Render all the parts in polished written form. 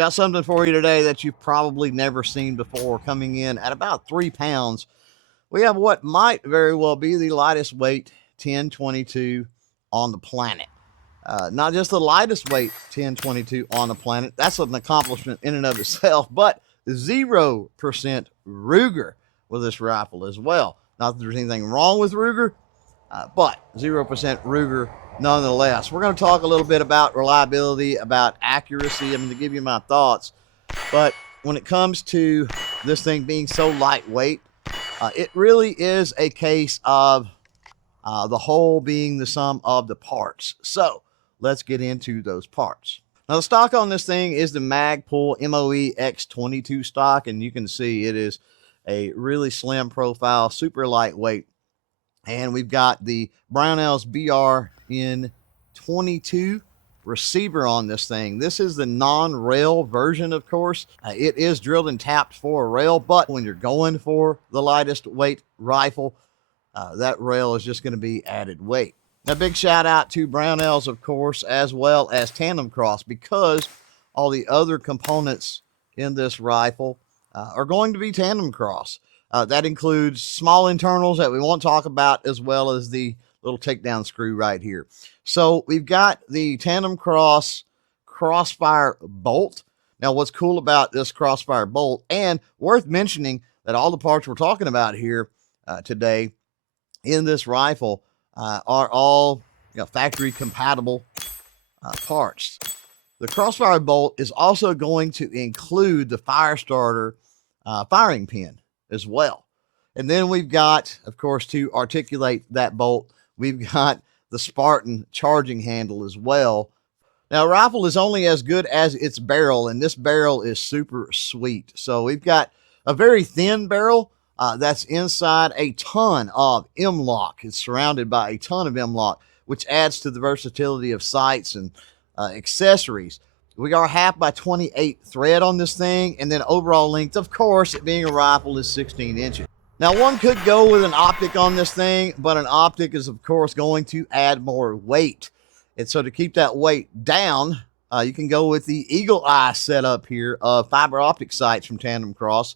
Got something for you today that you've probably never seen before, coming in at about 3 pounds. We have what might very well be the lightest weight 1022 on the planet. Not just the lightest weight 1022 on the planet, that's an accomplishment in and of itself, but 0% Ruger with this rifle as well. Not that there's anything wrong with Ruger, but 0% Ruger nonetheless. We're going to talk a little bit about reliability, about accuracy. To give you my thoughts. But when it comes to this thing being so lightweight, it really is a case of the whole being the sum of the parts. So let's get into those parts. Now, the stock on this thing is the Magpul MOE X22 stock, and you can see it is a really slim profile, super lightweight. And we've got the Brownells BRN22 receiver on this thing. This is the non-rail version, of course. It is drilled and tapped for a rail, but when you're going for the lightest weight rifle, that rail is just going to be added weight. A big shout out to Brownells, of course, as well as Tandemkross, because all the other components in this rifle are going to be Tandemkross. That includes small internals that we won't talk about, as well as the little takedown screw right here. So we've got the Tandemkross crossfire bolt. Now, what's cool about this crossfire bolt, and worth mentioning, that all the parts we're talking about here today in this rifle are all factory compatible parts. The crossfire bolt is also going to include the fire starter firing pin as well. And then we've got, of course, to articulate that bolt, we've got the Spartan charging handle as well. Now, a rifle is only as good as its barrel, and this barrel is super sweet. So we've got a very thin barrel that's inside a ton of M-lock. It's surrounded by a ton of M-lock, which adds to the versatility of sights and accessories. We got 1/2 by 28 thread on this thing, and then overall length, of course, it being a rifle, is 16 inches. Now, one could go with an optic on this thing, but an optic is, of course, going to add more weight. And so to keep that weight down, you can go with the Eagle Eye setup here of fiber optic sights from Tandemkross.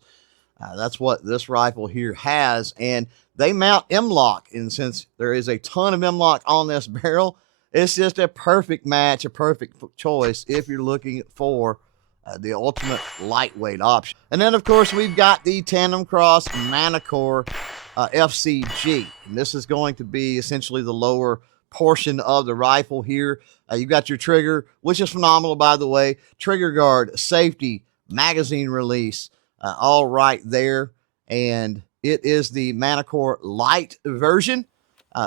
That's what this rifle here has, and they mount M-lock. And since there is a ton of M-lock on this barrel, it's just a perfect match, a perfect choice if you're looking for the ultimate lightweight option. And then, of course, we've got the Tandemkross Manticore FCG. And this is going to be essentially the lower portion of the rifle here. You've got your trigger, which is phenomenal, by the way. Trigger guard, safety, magazine release, all right there. And it is the Manticore Light version.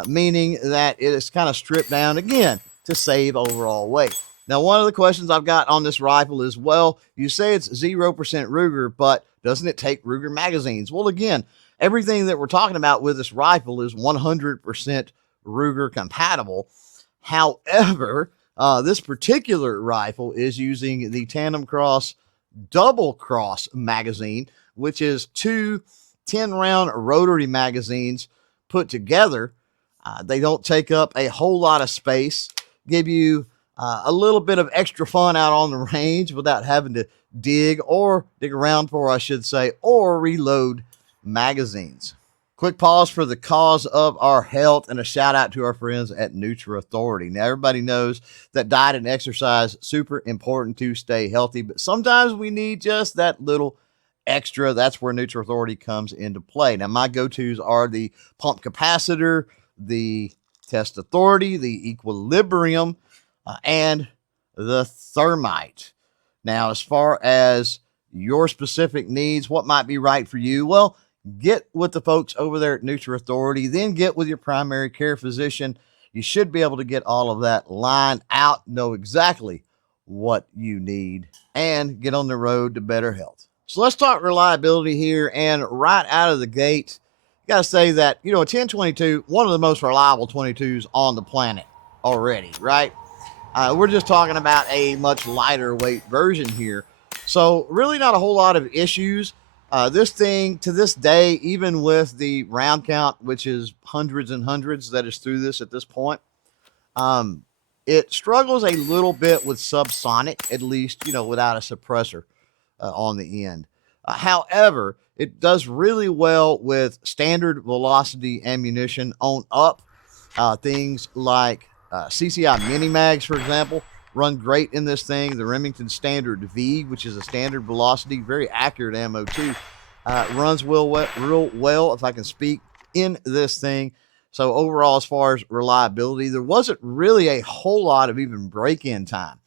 Meaning that it is kind of stripped down again to save overall weight. Now, one of the questions I've got on this rifle is, well, you say it's 0% Ruger, but doesn't it take Ruger magazines? Well, again, everything that we're talking about with this rifle is 100% Ruger compatible. However, this particular rifle is using the Tandemkross Double Cross magazine, which is 2 10-round rotary magazines put together. They don't take up a whole lot of space, give you a little bit of extra fun out on the range without having to dig around for, I should say, or reload magazines. Quick pause for the cause of our health and a shout out to our friends at Nutra Authority. Now, everybody knows that diet and exercise, super important to stay healthy, but sometimes we need just that little extra. That's where Nutra Authority comes into play. Now, my go-tos are the pump capacitor, the test authority, the equilibrium, and the thermite. Now, as far as your specific needs, what might be right for you? Well, get with the folks over there at Nutra Authority, then get with your primary care physician. You should be able to get all of that lined out, know exactly what you need, and get on the road to better health. So let's talk reliability here, and right out of the gate, got to say that, a 1022, one of the most reliable 22s on the planet already, right? We're just talking about a much lighter weight version here. So really not a whole lot of issues. This thing, to this day, even with the round count, which is hundreds and hundreds that is through this at this point, It struggles a little bit with subsonic, at least, without a suppressor on the end. However, it does really well with standard velocity ammunition on up. Things like CCI mini mags, for example, run great in this thing. The Remington Standard V, which is a standard velocity, very accurate ammo too, runs real well, if I can speak, in this thing. So overall, as far as reliability, there wasn't really a whole lot of even break-in time.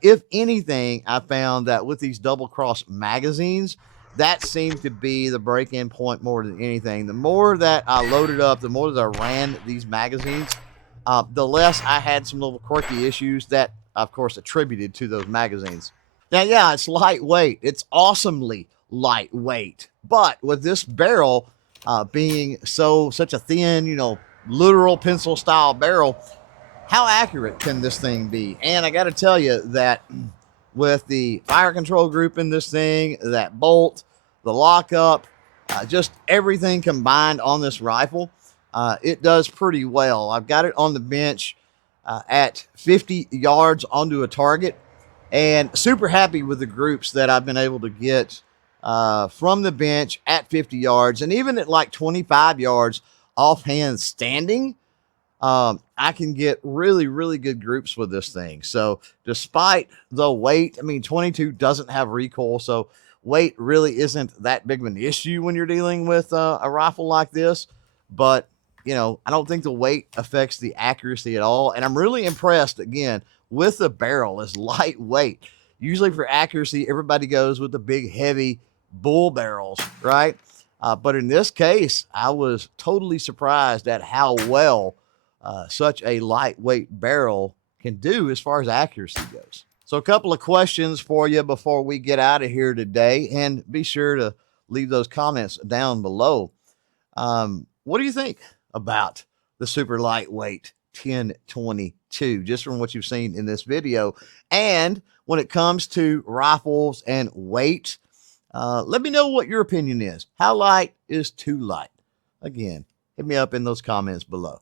If anything, I found that with these double cross magazines, that seemed to be the break-in point more than anything. The more that I loaded up, the more that I ran these magazines, the less I had some little quirky issues that, of course, attributed to those magazines. Now, yeah, it's lightweight. It's awesomely lightweight. But with this barrel being such a thin, literal pencil style barrel, how accurate can this thing be? And I got to tell you that with the fire control group in this thing, that bolt, the lockup, just everything combined on this rifle, it does pretty well. I've got it on the bench at 50 yards onto a target, and super happy with the groups that I've been able to get from the bench at 50 yards, and even at like 25 yards offhand standing. I can get really, really good groups with this thing. So despite the weight, 22 doesn't have recoil, so weight really isn't that big of an issue when you're dealing with a rifle like this. But, I don't think the weight affects the accuracy at all. And I'm really impressed, again, with the barrel. It's lightweight. Usually for accuracy, everybody goes with the big, heavy bull barrels, right? But in this case, I was totally surprised at how well such a lightweight barrel can do as far as accuracy goes. So a couple of questions for you before we get out of here today, and be sure to leave those comments down below. What do you think about the super lightweight 1022, just from what you've seen in this video? And when it comes to rifles and weight, let me know what your opinion is. How light is too light? Again, hit me up in those comments below.